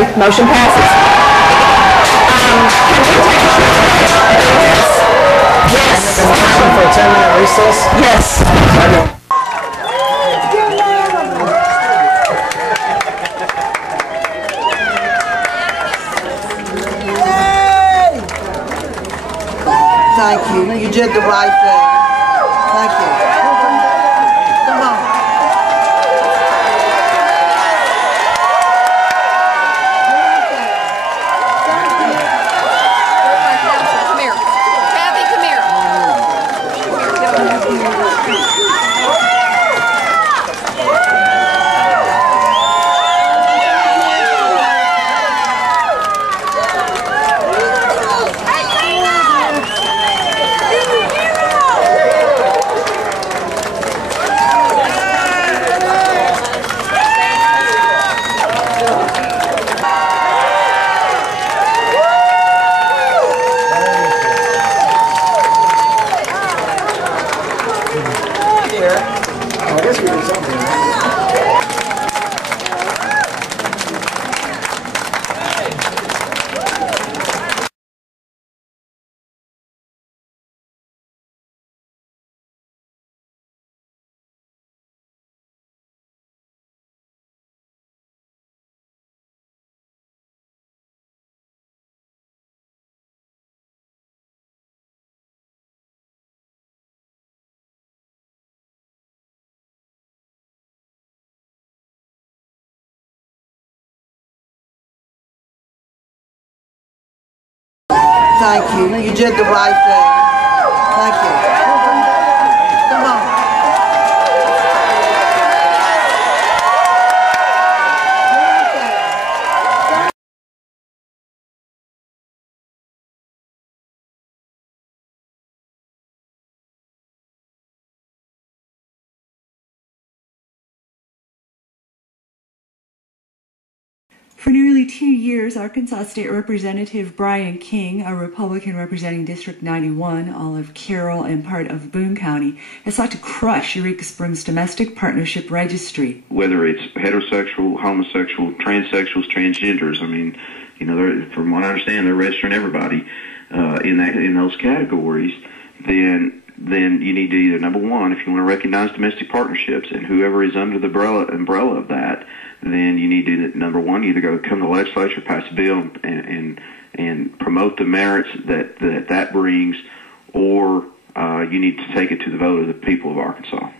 Okay, motion passes. Yes. Motion for a 10-minute recess? Yes. Thank you. You did the right thing. Thank you. Come on. Come here. Kathy, come here. I guess we did something. Thank you. You did the right thing. Thank you. Come on. For nearly 2 years, Arkansas State Representative Brian King, a Republican representing District 91, all of Carroll and part of Boone County, has sought to crush Eureka Springs' domestic partnership registry. Whether it's heterosexual, homosexual, transsexuals, transgenders, I mean, you know, from what I understand, they're registering everybody in those categories. Then you need to either, number one, if you want to recognize domestic partnerships and whoever is under the umbrella of that, then you need to, number one, either go come to the legislature, pass a bill, and promote the merits that brings, or you need to take it to the vote of the people of Arkansas.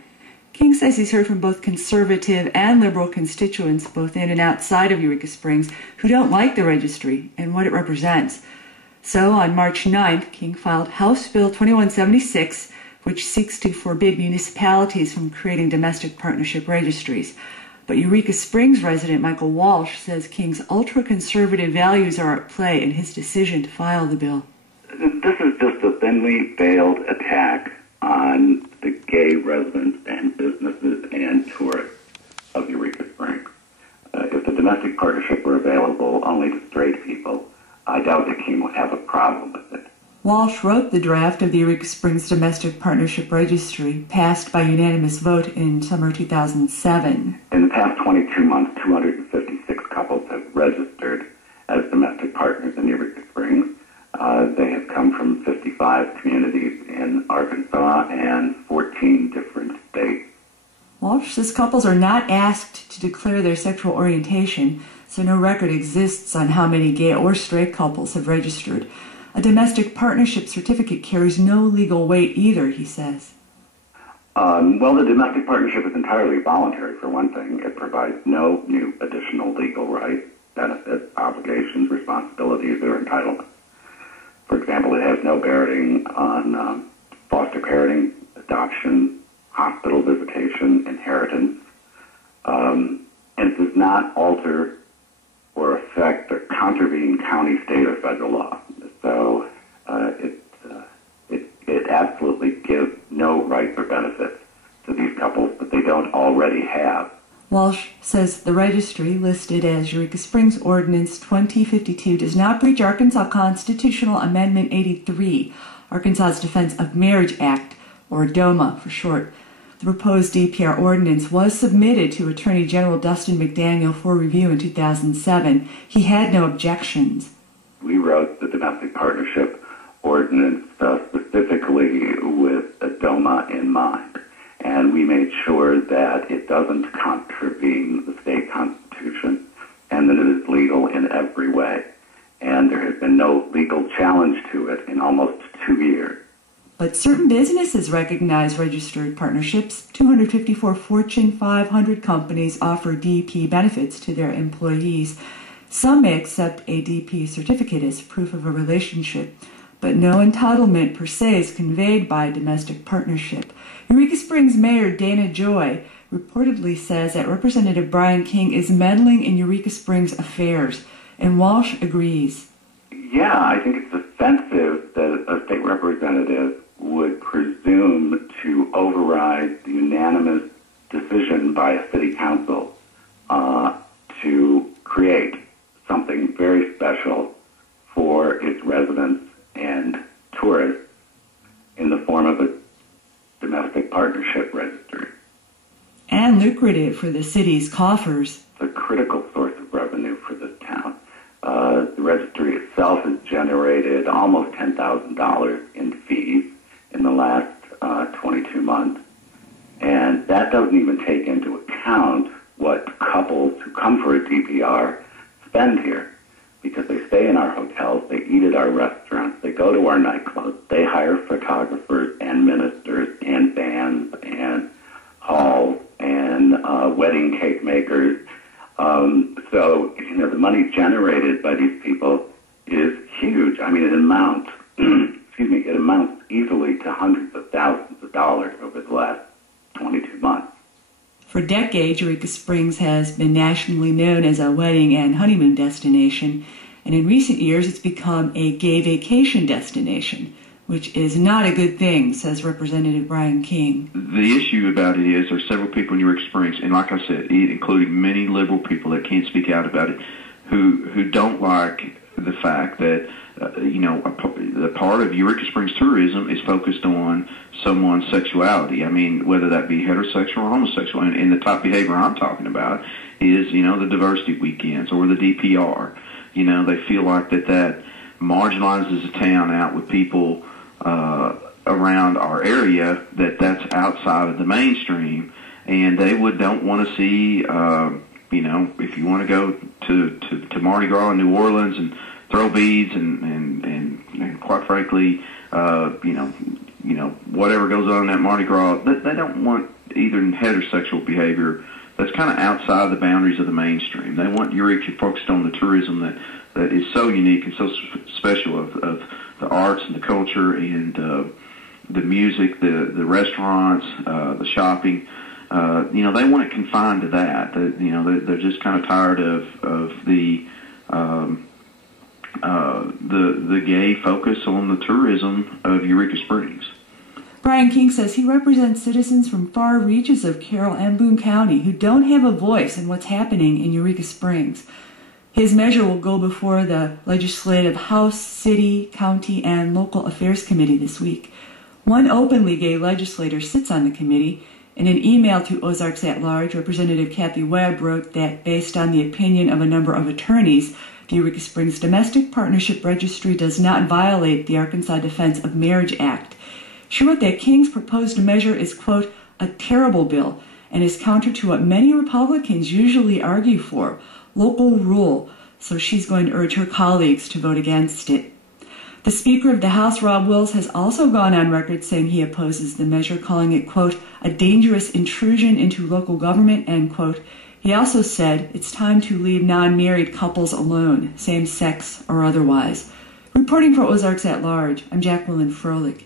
King says he's heard from both conservative and liberal constituents, both in and outside of Eureka Springs, who don't like the registry and what it represents. So on March 9th, King filed House Bill 2176, which seeks to forbid municipalities from creating domestic partnership registries. But Eureka Springs resident Michael Walsh says King's ultra-conservative values are at play in his decision to file the bill. This is just a thinly veiled attack on the gay residents and businesses and tourists of Eureka Springs. If the domestic partnership were available only to straight people, I doubt that King would have a problem with it. Walsh wrote the draft of the Eureka Springs Domestic Partnership Registry, passed by unanimous vote in summer 2007. In the past 22 months, 256 couples have registered as domestic partners in Eureka Springs. They have come from 55 communities in Arkansas and 14 different states. Walsh says couples are not asked to declare their sexual orientation, so no record exists on how many gay or straight couples have registered. A domestic partnership certificate carries no legal weight either, he says. Well, the domestic partnership is entirely voluntary, for one thing. It provides no new additional legal rights, benefits, obligations, responsibilities, or entitlements. For example, it has no bearing on foster parenting, adoption, hospital visitation, inheritance, and it does not alter or affect or contravene county, state, or federal law. So it absolutely gives no rights or benefits to these couples that they don't already have. Walsh says the registry, listed as Eureka Springs Ordinance 2052, does not breach Arkansas Constitutional Amendment 83, Arkansas's Defense of Marriage Act, or DOMA for short. The proposed DPR ordinance was submitted to Attorney General Dustin McDaniel for review in 2007. He had no objections. We wrote the domestic partnership ordinance specifically with DOMA in mind, and we made sure that it doesn't contravene the state constitution and that it is legal in every way. And there has been no legal challenge to it in almost 2 years. But certain businesses recognize registered partnerships. 254 Fortune 500 companies offer DP benefits to their employees. Some may accept a DP certificate as proof of a relationship, but no entitlement per se is conveyed by a domestic partnership. Eureka Springs Mayor Dana Joy reportedly says that Representative Brian King is meddling in Eureka Springs affairs, and Walsh agrees. Yeah, I think it's offensive that a state representative would presume to override the unanimous decision by a city council to create something very special for its residents and tourists in the form of a domestic partnership registry. And lucrative for the city's coffers. It's a critical source of revenue for this town. The registry itself has generated almost $10,000 in fees in the last 22 months. And that doesn't even take into account what couples who come for a DPR spend here, because they stay in our hotels, they eat at our restaurants, they go to our nightclubs, they hire photographers and ministers and bands and halls and wedding cake makers. So, the money generated by these people is huge. I mean, it amounts, it amounts easily to hundreds of thousands of dollars over the last 22 months. For decades, Eureka Springs has been nationally known as a wedding and honeymoon destination, and in recent years it's become a gay vacation destination, which is not a good thing, says Representative Brian King. The issue about it is there's several people in Eureka Springs, and like I said, including many liberal people that can't speak out about it, who don't like the fact that the part of Eureka Springs tourism is focused on someone's sexuality. I mean, whether that be heterosexual or homosexual. And the type of behavior I'm talking about is, the diversity weekends or the DPR. They feel like that marginalizes the town out with people around our area that's outside of the mainstream, and they don't want to see, if you want to go to Mardi Gras in New Orleans and throw beads and quite frankly, whatever goes on in that Mardi Gras, they don't want either heterosexual behavior that's kind of outside the boundaries of the mainstream. They want Eureka focused on the tourism that is so unique and so special of the arts and the culture and the music, the restaurants, the shopping. They want it confined to that. They're just kind of tired of the gay focus on the tourism of Eureka Springs. Brian King says he represents citizens from far reaches of Carroll and Boone County who don't have a voice in what's happening in Eureka Springs. His measure will go before the Legislative House, City, County, and Local Affairs Committee this week. One openly gay legislator sits on the committee. In an email to Ozarks at Large, Representative Kathy Webb wrote that based on the opinion of a number of attorneys, the Eureka Springs Domestic Partnership Registry does not violate the Arkansas Defense of Marriage Act. She wrote that King's proposed measure is, quote, a terrible bill and is counter to what many Republicans usually argue for, local rule, so she's going to urge her colleagues to vote against it. The Speaker of the House, Rob Wills, has also gone on record saying he opposes the measure, calling it, quote, a dangerous intrusion into local government, end quote. He also said it's time to leave non-married couples alone, same-sex or otherwise. Reporting for Ozarks at Large, I'm Jacqueline Froelich.